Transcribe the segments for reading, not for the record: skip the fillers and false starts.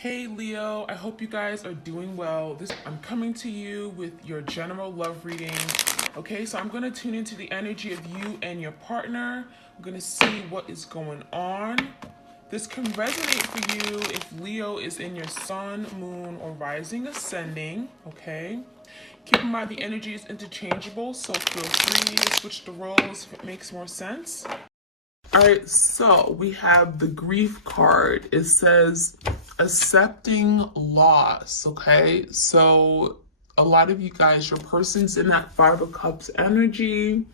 Hey Leo, I hope you guys are doing well. I'm coming to you with your general love reading. Okay, so I'm going to tune into the energy of you and your partner. I'm going to see what is going on. This can resonate for you if Leo is in your sun, moon, or rising ascending. Okay, keep in mind the energy is interchangeable, so feel free to switch the roles if it makes more sense. All right, so we have the grief card. It says accepting loss, okay? So a lot of you guys, your person's in that Five of Cups energy,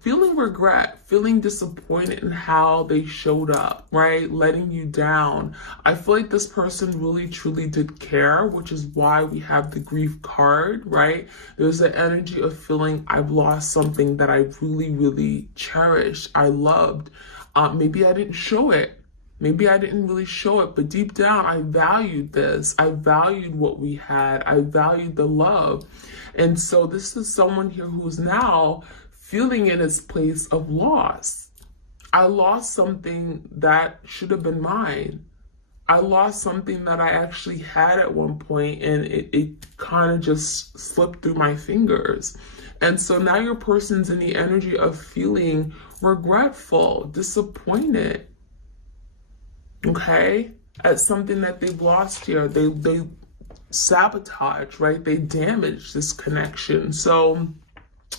feeling regret, feeling disappointed in how they showed up, right? Letting you down. I feel like this person really truly did care, which is why we have the grief card, right? There's an energy of feeling I've lost something that I really, really cherished, I loved. Maybe I didn't show it. Maybe I didn't really show it, but deep down, I valued this. I valued what we had. I valued the love. And so this is someone here who's now feeling in its place of loss. I lost something that should have been mine. I lost something that I actually had at one point, and it kind of just slipped through my fingers. And so now your person's in the energy of feeling regretful, disappointed, okay, at something that they've lost here. They sabotage, right? They damage this connection. So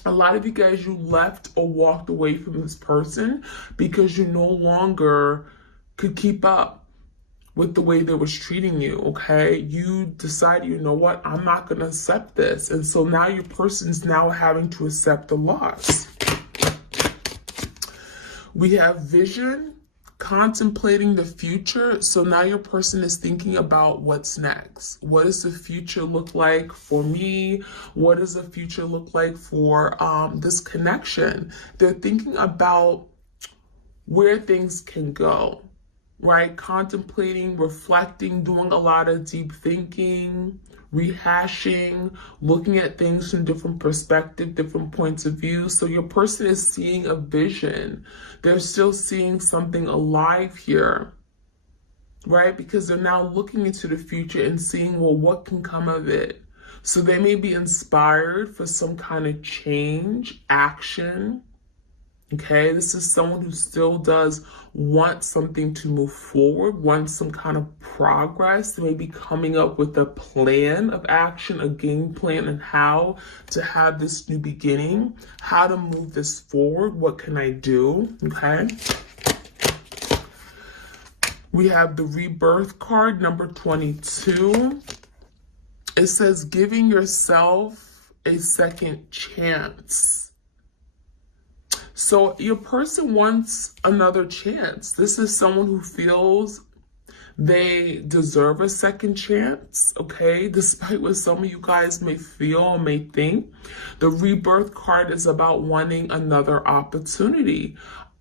a lot of you guys, you left or walked away from this person because you no longer could keep up with the way they was treating you, okay? You decided, you know what, I'm not gonna accept this. And so now your person's now having to accept the loss. We have vision, contemplating the future. So now your person is thinking about what's next. What does the future look like for me? What does the future look like for this connection? They're thinking about where things can go, right? Contemplating, reflecting, doing a lot of deep thinking, rehashing, looking at things from different perspectives, different points of view. So your person is seeing a vision. They're still seeing something alive here, right? Because they're now looking into the future and seeing, well, what can come of it? So they may be inspired for some kind of change, action. Okay, this is someone who still does want something to move forward, wants some kind of progress, maybe coming up with a plan of action, a game plan, and how to have this new beginning, how to move this forward, what can I do, okay? We have the rebirth card, number 22. It says giving yourself a second chance. So your person wants another chance. This is someone who feels they deserve a second chance, okay? Despite what some of you guys may feel or may think, the rebirth card is about wanting another opportunity.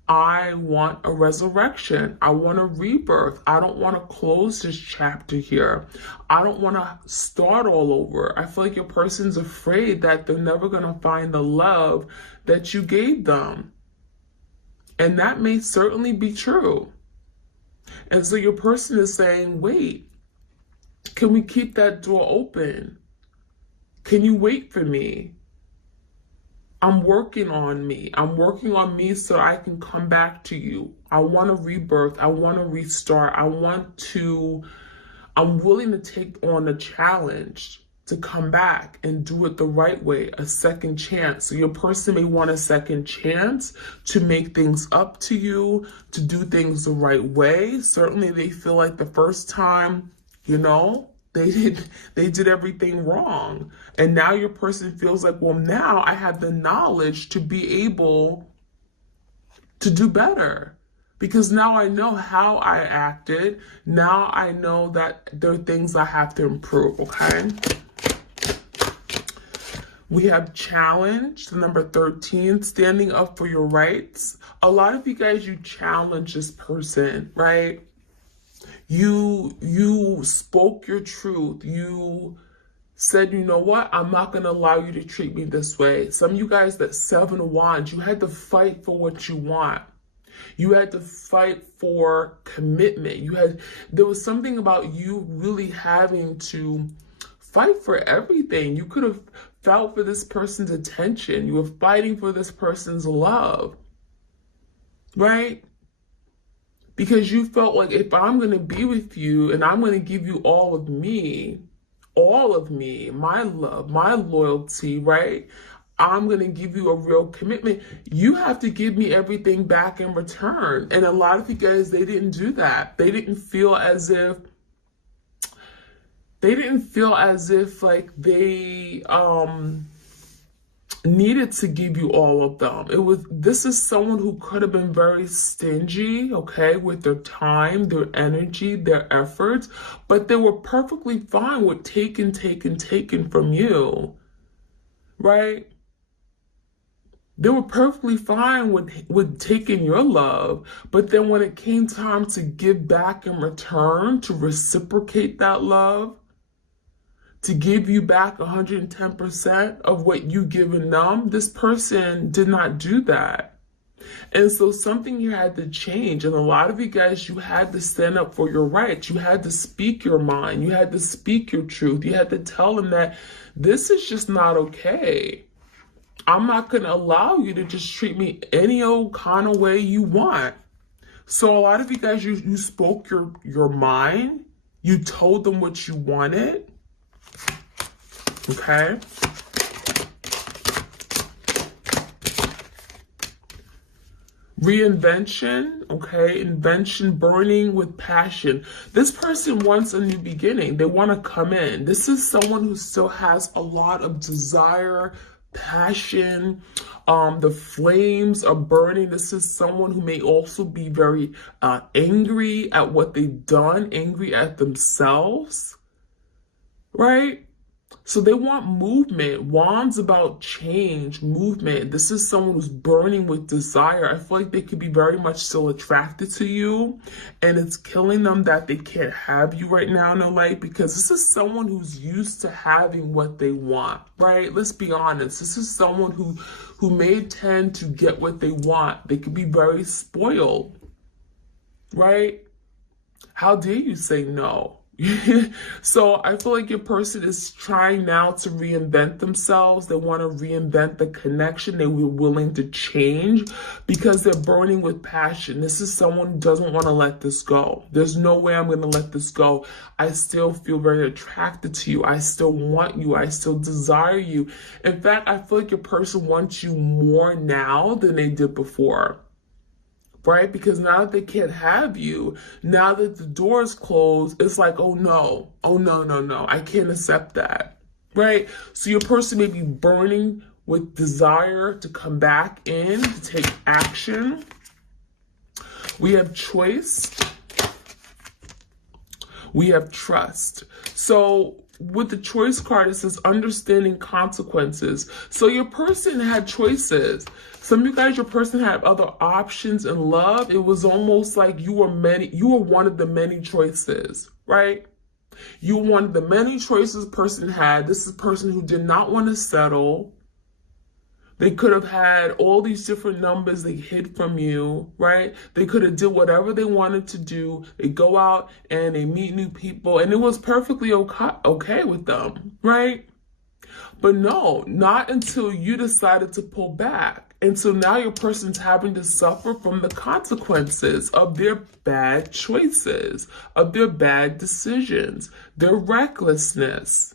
I want a resurrection. I want a rebirth. I don't want to close this chapter here. I don't want to start all over. I feel like your person's afraid that they're never going to find the love that you gave them. And that may certainly be true. And so your person is saying, wait, can we keep that door open? Can you wait for me? I'm working on me. I'm working on me so I can come back to you. I want a rebirth. I want to restart. I'm willing to take on a challenge to come back and do it the right way, a second chance. So your person may want a second chance to make things up to you, to do things the right way. Certainly they feel like the first time, they did everything wrong. And now your person feels like, well, now I have the knowledge to be able to do better. Because now I know how I acted. Now I know that there are things I have to improve, okay? We have challenge, the number 13, standing up for your rights. A lot of you guys, you challenge this person, right? You spoke your truth. You said, you know what? I'm not going to allow you to treat me this way. Some of you guys, that 7 of Wands, you had to fight for what you want. You had to fight for commitment. There was something about you really having to fight for everything. You could have fought for this person's attention. You were fighting for this person's love, right? Because you felt like, if I'm going to be with you and I'm going to give you all of me, my love, my loyalty, right? I'm going to give you a real commitment. You have to give me everything back in return. And a lot of you guys, they didn't do that. They didn't feel as if like they needed to give you all of them. This is someone who could have been very stingy, okay, with their time, their energy, their efforts, but they were perfectly fine with taking from you, right? They were perfectly fine with taking your love, but then when it came time to give back in return, to reciprocate that love, to give you back 110% of what you given them, this person did not do that. And so something here had to change. And a lot of you guys, you had to stand up for your rights. You had to speak your mind. You had to speak your truth. You had to tell them that this is just not okay. I'm not going to allow you to just treat me any old kind of way you want. So a lot of you guys, you spoke your mind. You told them what you wanted. Okay. Reinvention, okay, invention, burning with passion. This person wants a new beginning. They want to come in. This is someone who still has a lot of desire, passion. The flames are burning. This is someone who may also be very angry at what they've done, angry at themselves, right? So they want movement. Wands about change, movement. This is someone who's burning with desire. I feel like they could be very much still attracted to you, and it's killing them that they can't have you right now in their life, because this is someone who's used to having what they want, right? Let's be honest. This is someone who may tend to get what they want. They could be very spoiled, right? How dare you say no? So I feel like your person is trying now to reinvent themselves. They want to reinvent the connection. They were willing to change because they're burning with passion. This is someone who doesn't want to let this go. There's no way I'm going to let this go. I still feel very attracted to you. I still want you. I still desire you. In fact, I feel like your person wants you more now than they did before. Right? Because now that they can't have you, now that the door is closed, it's like, oh no, I can't accept that. Right? So your person may be burning with desire to come back in, to take action. We have choice. We have trust. So with the choice card, it says understanding consequences. So your person had choices. Some of you guys, your person had other options in love. It was almost like you were one of the many choices, right? You were one of the many choices person had. This is a person who did not want to settle. They could have had all these different numbers they hid from you, right? They could have did whatever they wanted to do. They go out and they meet new people, and it was perfectly okay with them, right? But no, not until you decided to pull back. And so now your person's having to suffer from the consequences of their bad choices, of their bad decisions, their recklessness.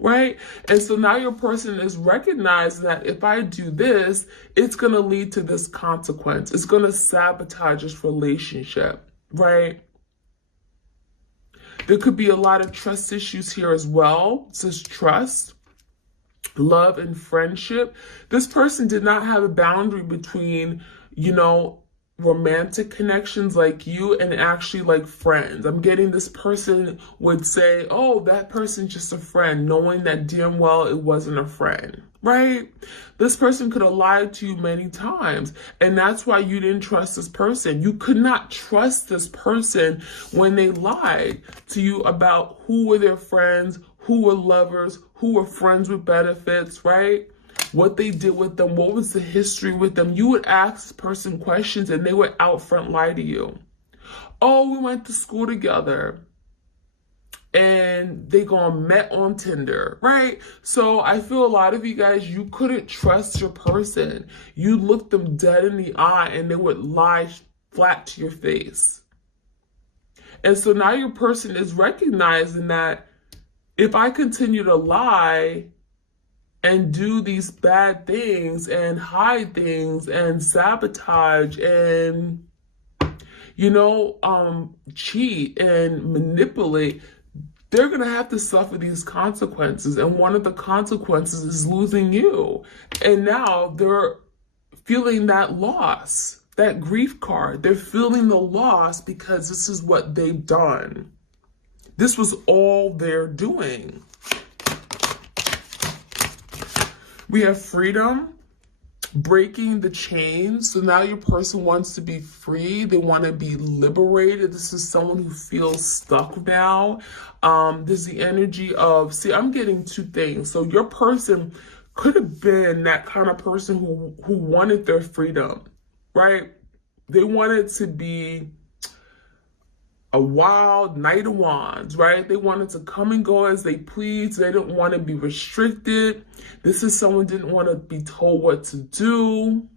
Right? And so now your person is recognizing that if I do this, it's going to lead to this consequence. It's going to sabotage this relationship, right? There could be a lot of trust issues here as well. It says trust, love, and friendship. This person did not have a boundary between, romantic connections like you and actually like friends. I'm getting this person would say, oh, that person's just a friend, knowing that damn well it wasn't a friend, right? This person could have lied to you many times, and that's why you didn't trust this person. You could not trust this person when they lied to you about who were their friends, who were lovers, who were friends with benefits, right? what they did with them, what was the history with them. You would ask this person questions and they would out front lie to you. Oh, we went to school together. And they gone met on Tinder, right? So I feel a lot of you guys, you couldn't trust your person. You looked them dead in the eye and they would lie flat to your face. And so now your person is recognizing that if I continue to lie and do these bad things and hide things and sabotage and, cheat and manipulate, they're going to have to suffer these consequences. And one of the consequences is losing you. And now they're feeling that loss, that grief card. They're feeling the loss because this is what they've done. This was all they're doing. We have freedom, breaking the chains. So now your person wants to be free. They want to be liberated. This is someone who feels stuck now. There's the energy of, I'm getting two things. So your person could have been that kind of person who wanted their freedom, right? They wanted to be a wild knight of wands, right? They wanted to come and go as they please. They didn't want to be restricted. This is someone who didn't want to be told what to do.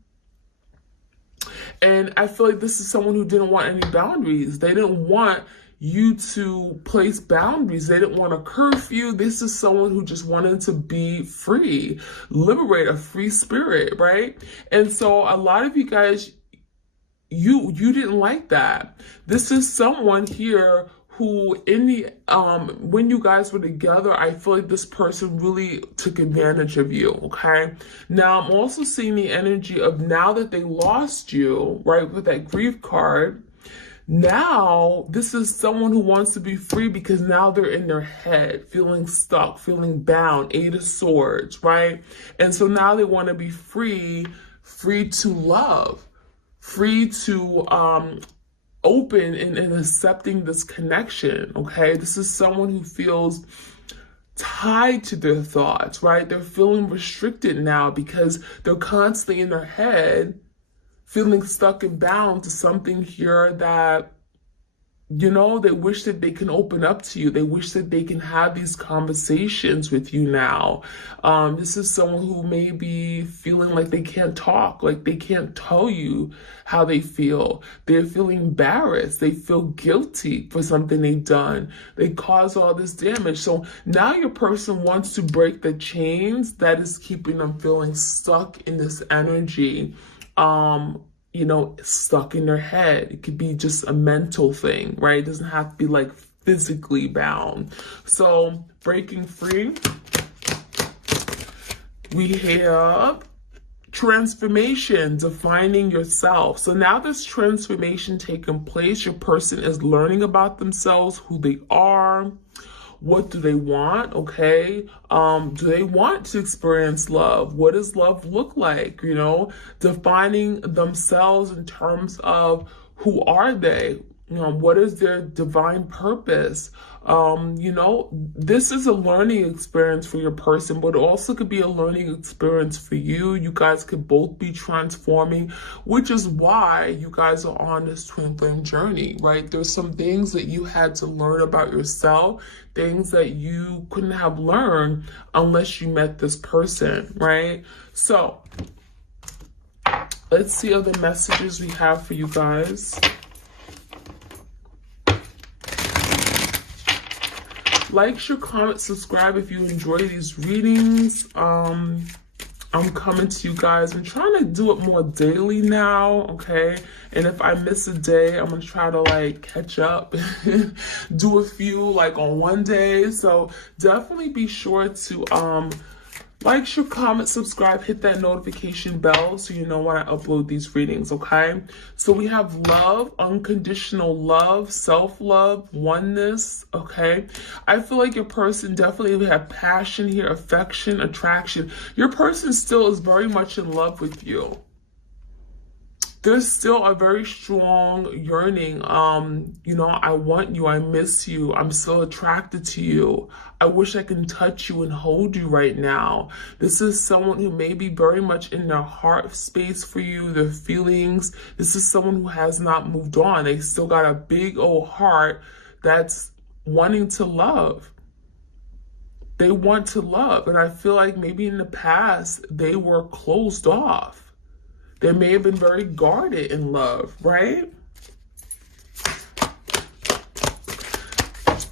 And I feel like this is someone who didn't want any boundaries. They didn't want you to place boundaries. They didn't want a curfew. This is someone who just wanted to be free, liberate, a free spirit, right? And so a lot of you guys, you didn't like that. This is someone here who when you guys were together, I feel like this person really took advantage of you, okay? Now, I'm also seeing the energy of now that they lost you, right, with that grief card, now this is someone who wants to be free because now they're in their head, feeling stuck, feeling bound, 8 of Swords, right? And so now they want to be free to love, free to open and accepting this connection, okay? This is someone who feels tied to their thoughts, right? They're feeling restricted now because they're constantly in their head, feeling stuck and bound to something here that, they wish that they can open up to you. They wish that they can have these conversations with you now. This is someone who may be feeling like they can't talk, like they can't tell you how they feel. They're feeling embarrassed. They feel guilty for something they've done. They cause all this damage. So now your person wants to break the chains that is keeping them feeling stuck in this energy. Stuck in their head. It could be just a mental thing, right? It doesn't have to be like physically bound. So breaking free, we have transformation, defining yourself. So now this transformation taking place, your person is learning about themselves, who they are. What do they want? Okay. Do they want to experience love? What does love look like? Defining themselves in terms of who are they? What is their divine purpose? This is a learning experience for your person, but it also could be a learning experience for you. You guys could both be transforming, which is why you guys are on this twin flame journey, right? There's some things that you had to learn about yourself, things that you couldn't have learned unless you met this person, right? So let's see other messages we have for you guys. Like, share, comment, subscribe if you enjoy these readings. I'm coming to you guys. I'm trying to do it more daily now, okay? And if I miss a day, I'm going to try to catch up, do a few on one day. So definitely be sure to like, share, comment, subscribe, hit that notification bell so you know when I upload these readings, okay? So we have love, unconditional love, self-love, oneness, okay? I feel like your person definitely have passion here, affection, attraction. Your person still is very much in love with you. there's still a very strong yearning. You know, I want you, I miss you, I'm still attracted to you. I wish I can touch you and hold you right now. This is someone who may be very much in their heart space for you, their feelings. This is someone who has not moved on. They still got a big old heart that's wanting to love. They want to love. And I feel like maybe in the past, they were closed off. They may have been very guarded in love, right?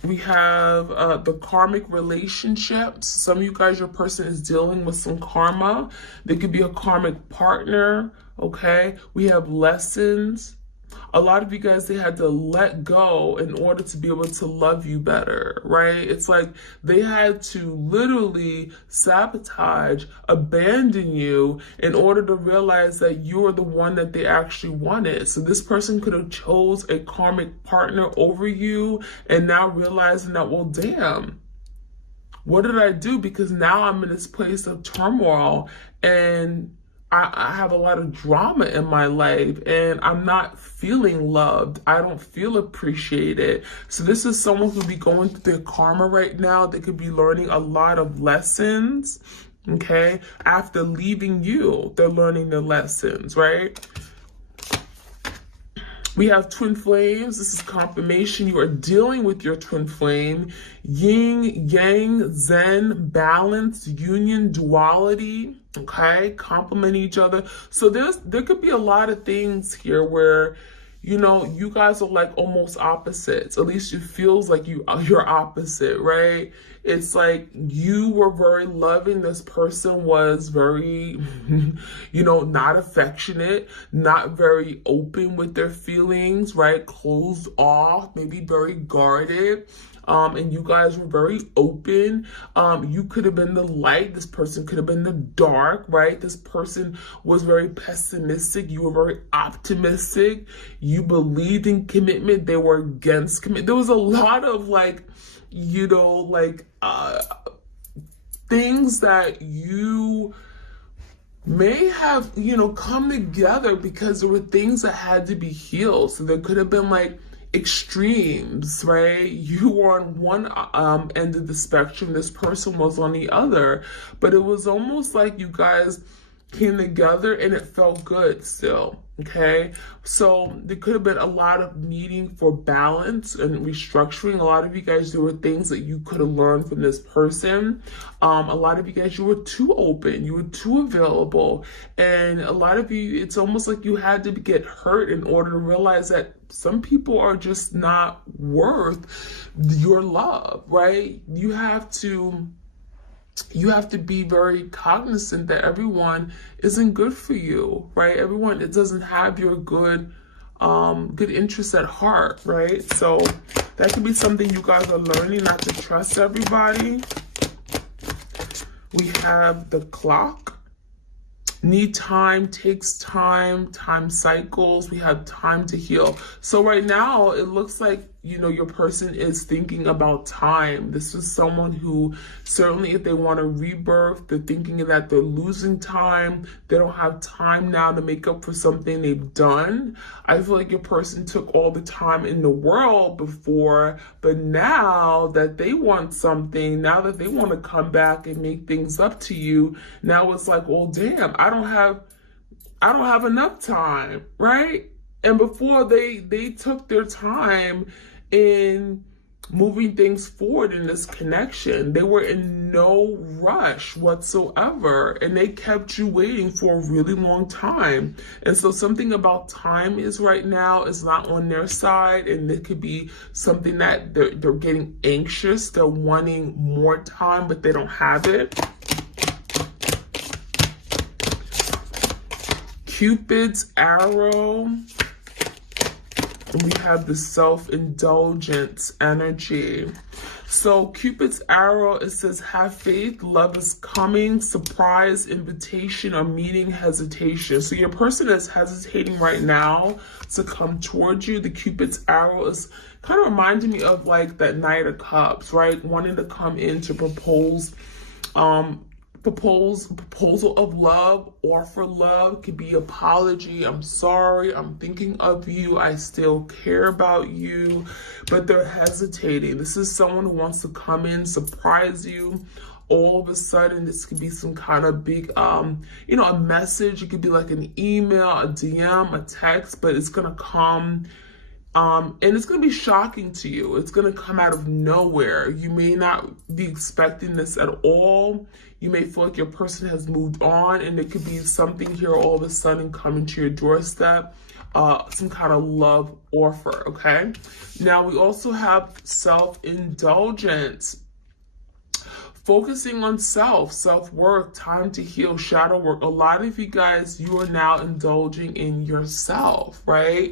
We have the karmic relationships. Some of you guys, your person is dealing with some karma. They could be a karmic partner, okay? We have lessons. A lot of you guys, they had to let go in order to be able to love you better, right? It's like they had to literally sabotage, abandon you in order to realize that you're the one that they actually wanted. So this person could have chose a karmic partner over you and now realizing that, well, damn, what did I do? Because now I'm in this place of turmoil and I have a lot of drama in my life and I'm not feeling loved. I don't feel appreciated. So this is someone who could be going through their karma right now. They could be learning a lot of lessons, okay? After leaving you, they're learning their lessons, right? We have twin flames. This is confirmation. You are dealing with your twin flame. Yin, yang, zen, balance, union, duality, okay? Complement each other. So there could be a lot of things here where, you know, you guys are like almost opposites. At least it feels like you're opposite, right? It's like you were very loving. This person was very, you know, not affectionate, not very open with their feelings, right? Closed off, maybe very guarded. And you guys were very open. You could have been the light. This person could have been the dark, right? This person was very pessimistic. You were very optimistic. You believed in commitment. They were against commitment. There was a lot of like, you know, like things that you may have, you know, come together because there were things that had to be healed. So there could have been like extremes, right? You were on one end of the spectrum, this person was on the other, but it was almost like you guys came together and it felt good still, okay? So there could have been a lot of needing for balance and restructuring. A lot of you guys, there were things that you could have learned from this person. A lot of you guys, you were too open, you were too available, and a lot of you, it's almost like you had to get hurt in order to realize that some people are just not worth your love, right? You have to be very cognizant that everyone isn't good for you, right? Everyone, it doesn't have your good interests at heart, right? So that could be something you guys are learning, not to trust everybody. We have the clock. Need time, takes time, time cycles. We have time to heal. So right now, it looks like, you know, your person is thinking about time. This is someone who certainly, if they want a rebirth, they're thinking that they're losing time. They don't have time now to make up for something they've done. I feel like your person took all the time in the world before, but now that they want something, now that they want to come back and make things up to you, now it's like, well, damn, I don't have enough time, right? And before they took their time in moving things forward in this connection. They were in no rush whatsoever, and they kept you waiting for a really long time. And so something about time is right now is not on their side, and it could be something that they're getting anxious. They're wanting more time, but they don't have it. Cupid's arrow. We have the self-indulgence energy. So Cupid's arrow, it says, have faith, love is coming, surprise, invitation, or meeting, hesitation. So your person is hesitating right now to come towards you. The Cupid's arrow is kind of reminding me of like that Knight of Cups, right? Wanting to come in to propose proposal of love, offer love, could be apology. I'm sorry, I'm thinking of you, I still care about you, but they're hesitating. This is someone who wants to come in, surprise you. All of a sudden, this could be some kind of big, a message. It could be like an email, a DM, a text, but it's gonna come. And it's going to be shocking to you. It's going to come out of nowhere. You may not be expecting this at all. You may feel like your person has moved on, and it could be something here all of a sudden coming to your doorstep, some kind of love offer, okay? Now, we also have self-indulgence. Focusing on self-worth, time to heal, shadow work. A lot of you guys, you are now indulging in yourself, right?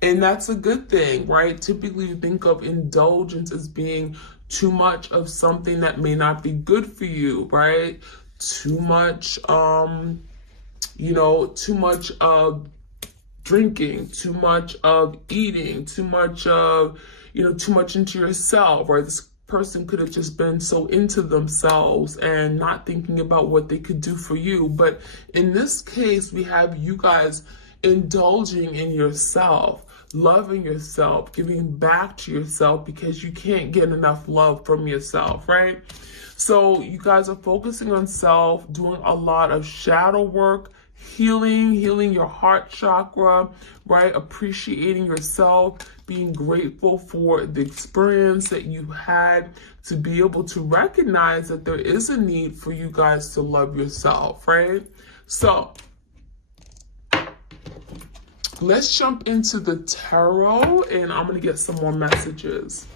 And that's a good thing, right? Typically, you think of indulgence as being too much of something that may not be good for you, right? Too much, too much of drinking, too much of eating, too much of, too much into yourself, right? This person could have just been so into themselves and not thinking about what they could do for you. But in this case, we have you guys indulging in yourself, loving yourself, giving back to yourself because you can't get enough love from yourself, right? So you guys are focusing on self, doing a lot of shadow work, healing your heart chakra, right? Appreciating yourself, being grateful for the experience that you had, to be able to recognize that there is a need for you guys to love yourself, right? So let's jump into the tarot, and I'm going to get some more messages.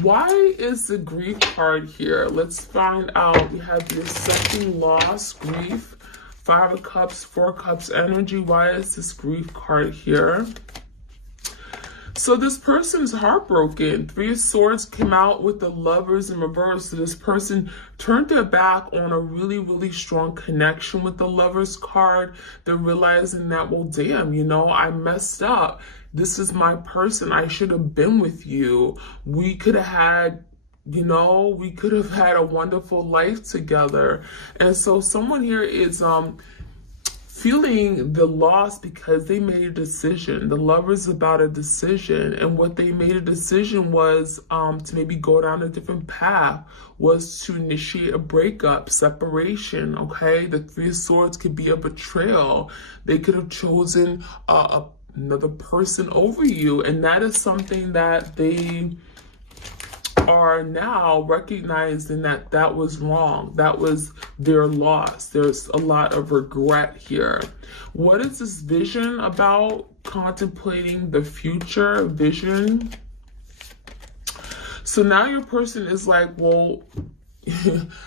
Why is the grief card here? Let's find out. We have the accepting loss, grief, 5 of Cups, 4 of Cups energy. Why is this grief card here? So this person's heartbroken. 3 of Swords came out with the Lovers in reverse. So this person turned their back on a really, really strong connection with the Lovers card. They're realizing that, well, damn, I messed up. This is my person. I should have been with you. We could have had, we could have had a wonderful life together. And so someone here is feeling the loss because they made a decision. The Lover's about a decision, and what they made a decision was to maybe go down a different path, was to initiate a breakup, separation, okay? The 3 of Swords could be a betrayal. They could have chosen another person over you, and that is something that they are now recognizing that was wrong. That was their loss. There's a lot of regret here. What is this vision about? Contemplating the future, vision. So now your person is like, well,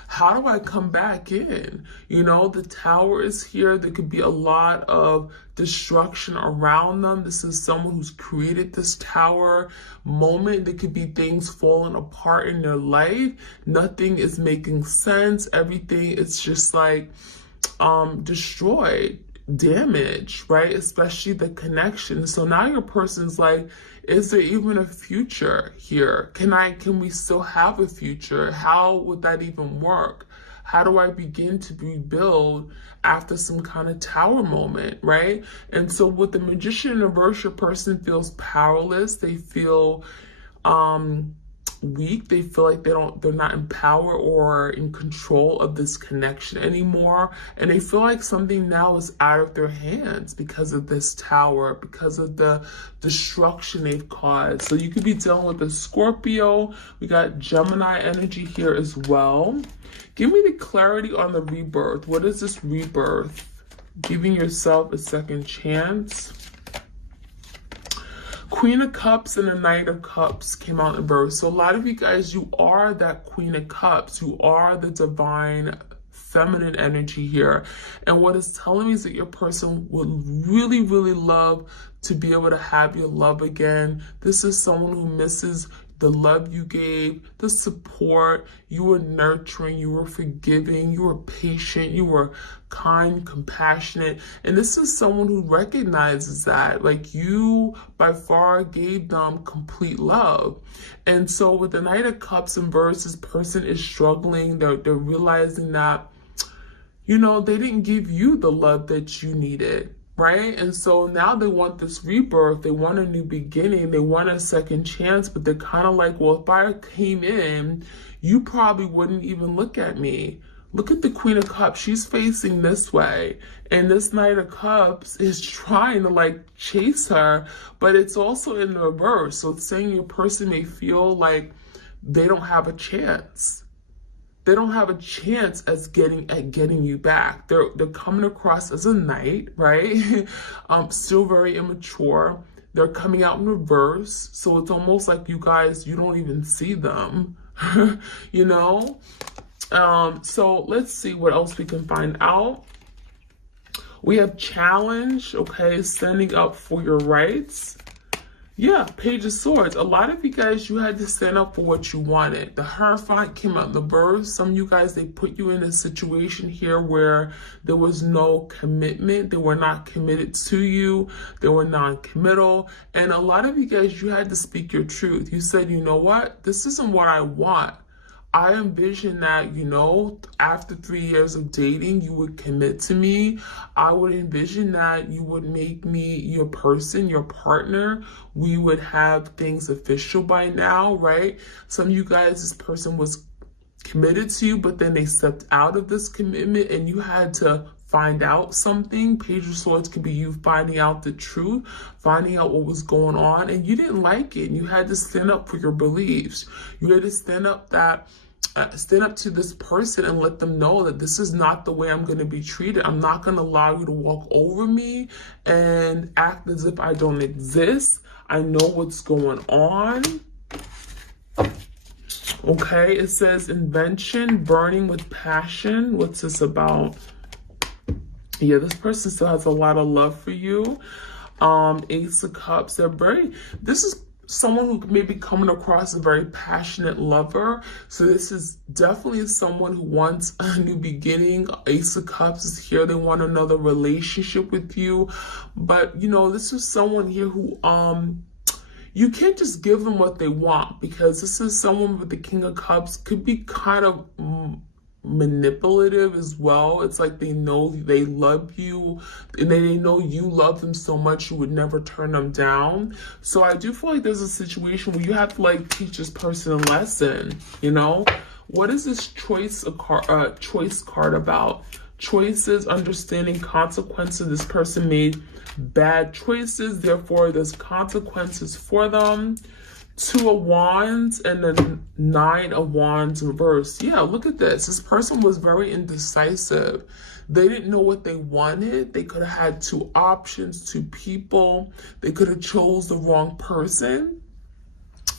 how do I come back in? The Tower is here. There could be a lot of destruction around them. This is someone who's created this Tower moment. There could be things falling apart in their life. Nothing is making sense. Everything is just like destroyed, damaged, right? Especially the connection. So now your person's like, is there even a future here? Can we still have a future? How would that even work? How do I begin to rebuild after some kind of Tower moment, right? And so with the Magician in reverse, your person feels powerless. They feel weak. They feel like they're not in power or in control of this connection anymore. And they feel like something now is out of their hands because of this Tower, because of the destruction they've caused. So you could be dealing with a Scorpio. We got Gemini energy here as well. Give me the clarity on the rebirth. What is this rebirth? Giving yourself a second chance. Queen of Cups and the Knight of Cups came out in reverse. So a lot of you guys, you are that Queen of Cups. You are the divine feminine energy here. And what it's telling me is that your person would really, really love to be able to have your love again. This is someone who misses the love you gave, the support. You were nurturing, you were forgiving, you were patient, you were kind, compassionate. And this is someone who recognizes that. Like, you by far gave them complete love. And so with the Knight of Cups in reverse, this person is struggling. They're realizing that, you know, they didn't give you the love that you needed, right? And so now they want this rebirth. They want a new beginning. They want a second chance, but they're kind of like, well, if I came in, you probably wouldn't even look at me. Look at the Queen of Cups. She's facing this way. And this Knight of Cups is trying to like chase her, but it's also in the reverse. So it's saying your person may feel like they don't have a chance. They don't have a chance at getting you back. They're coming across as a knight, right? Still very immature. They're coming out in reverse. So it's almost like you guys, you don't even see them, you know? So let's see what else we can find out. We have challenge, okay, standing up for your rights. Yeah, Page of Swords. A lot of you guys, you had to stand up for what you wanted. The Hierophant came out in the verse. Some of you guys, they put you in a situation here where there was no commitment. They were not committed to you. They were non-committal. And a lot of you guys, you had to speak your truth. You said, you know what? This isn't what I want. I envision that, you know, after 3 years of dating, you would commit to me. I would envision that you would make me your person, your partner. We would have things official by now, right? Some of you guys, this person was committed to you, but then they stepped out of this commitment and you had to find out something. Page of Swords could be you finding out the truth, finding out what was going on, and you didn't like it. And you had to stand up for your beliefs. You had to stand up to this person and let them know that this is not the way I'm going to be treated. I'm not going to allow you to walk over me and act as if I don't exist. I know what's going on. Okay, it says invention, burning with passion. What's this about? Yeah, this person still has a lot of love for you. Ace of Cups. This is someone who may be coming across as a very passionate lover. So this is definitely someone who wants a new beginning. Ace of Cups is here. They want another relationship with you. But, you know, this is someone here who, you can't just give them what they want, because this is someone with the King of Cups, could be kind of manipulative as well. It's like they know they love you and they know you love them so much you would never turn them down. So I do feel like there's a situation where you have to like teach this person a lesson, you know? What is this choice card about? Choices, understanding consequences. This person made bad choices, therefore there's consequences for them. 2 of Wands and then 9 of Wands reverse. Yeah, look at this. This person was very indecisive. They didn't know what they wanted. They could have had 2 options, 2 people. They could have chose the wrong person.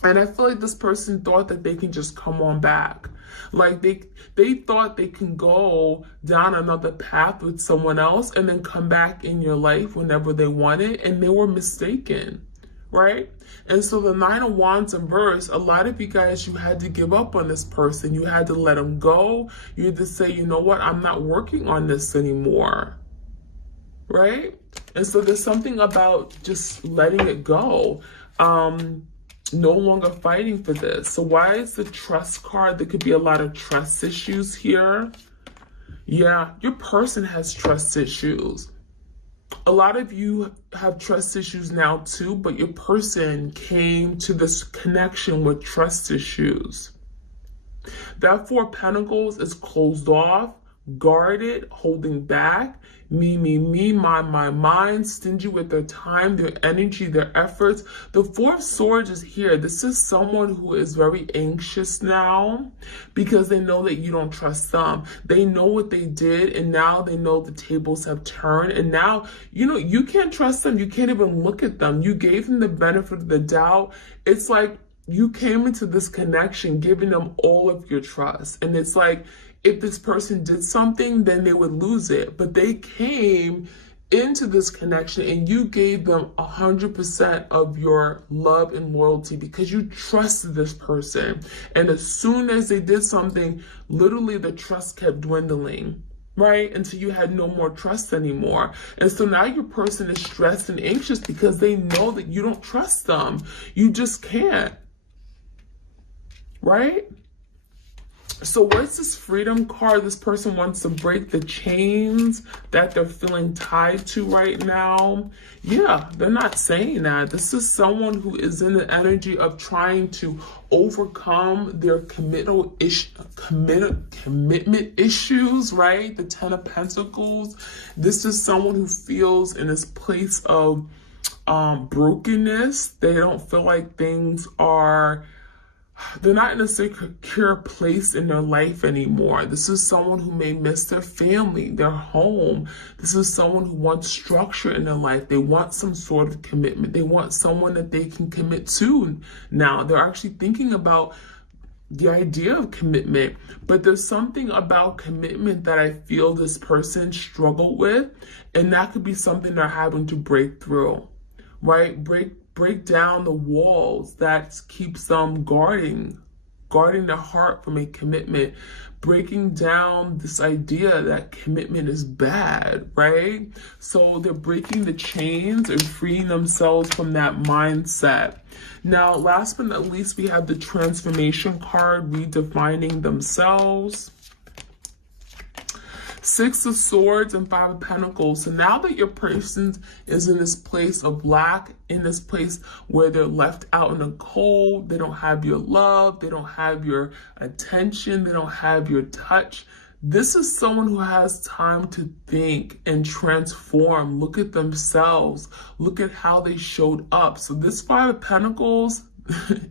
And I feel like this person thought that they can just come on back. Like they thought they can go down another path with someone else and then come back in your life whenever they want it. And they were mistaken, right? And so the 9 of Wands in reverse, a lot of you guys, you had to give up on this person. You had to let them go. You had to say, you know what? I'm not working on this anymore, right? And so there's something about just letting it go. No longer fighting for this. So why is the trust card? There could be a lot of trust issues here. Yeah, your person has trust issues. A lot of you have trust issues now too, but your person came to this connection with trust issues. That 4 of Pentacles is closed off, guarded, holding back. Me, my, stingy with their time, their energy, their efforts. The 4 of Swords is here. This is someone who is very anxious now because they know that you don't trust them. They know what they did, and now they know the tables have turned. And now, you know, you can't trust them. You can't even look at them. You gave them the benefit of the doubt. It's like you came into this connection giving them all of your trust. And it's like, if this person did something, then they would lose it. But they came into this connection and you gave them 100% of your love and loyalty because you trusted this person. And as soon as they did something, literally the trust kept dwindling, right? Until you had no more trust anymore. And so now your person is stressed and anxious because they know that you don't trust them. You just can't, right? So what's this freedom card? This person wants to break the chains that they're feeling tied to right now. Yeah, they're not saying that. This is someone who is in the energy of trying to overcome their commitment issues, right? The Ten of Pentacles. This is someone who feels in this place of brokenness. They don't feel like they're not in a secure place in their life anymore. This is someone who may miss their family, their home. This is someone who wants structure in their life. They want some sort of commitment. They want someone that they can commit to now. They're actually thinking about the idea of commitment, but there's something about commitment that I feel this person struggled with, and that could be something they're having to break through, right? Break down the walls that keeps them guarding their heart from a commitment, breaking down this idea that commitment is bad, right? So they're breaking the chains and freeing themselves from that mindset. Now, last but not least, we have the transformation card, redefining themselves. Six of Swords and Five of Pentacles. So now that your person is in this place of lack, in this place where they're left out in the cold, they don't have your love, they don't have your attention, they don't have your touch. This is someone who has time to think and transform, look at themselves, look at how they showed up. So this Five of Pentacles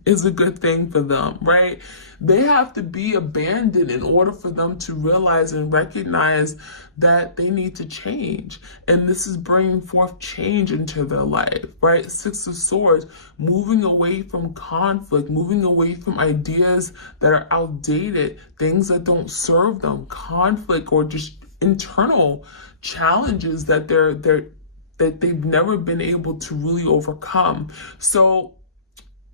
is a good thing for them, right? They have to be abandoned in order for them to realize and recognize that they need to change. And this is bringing forth change into their life, right? Six of Swords, moving away from conflict, moving away from ideas that are outdated, things that don't serve them, conflict or just internal challenges that that they've never been able to really overcome. So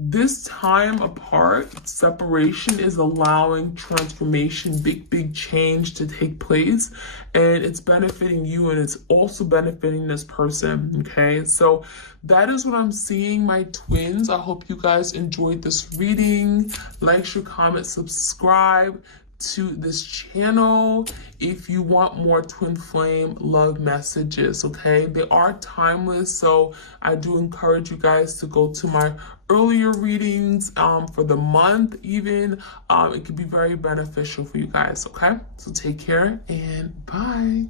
this time apart, separation is allowing transformation, big change to take place, and it's benefiting you and it's also benefiting this person, okay? So that is what I'm seeing, my twins. I hope you guys enjoyed this reading. Like, share, comment, subscribe to this channel if you want more twin flame love messages, okay? They are timeless, so I do encourage you guys to go to my earlier readings for the month even. It could be very beneficial for you guys, okay? So take care and bye.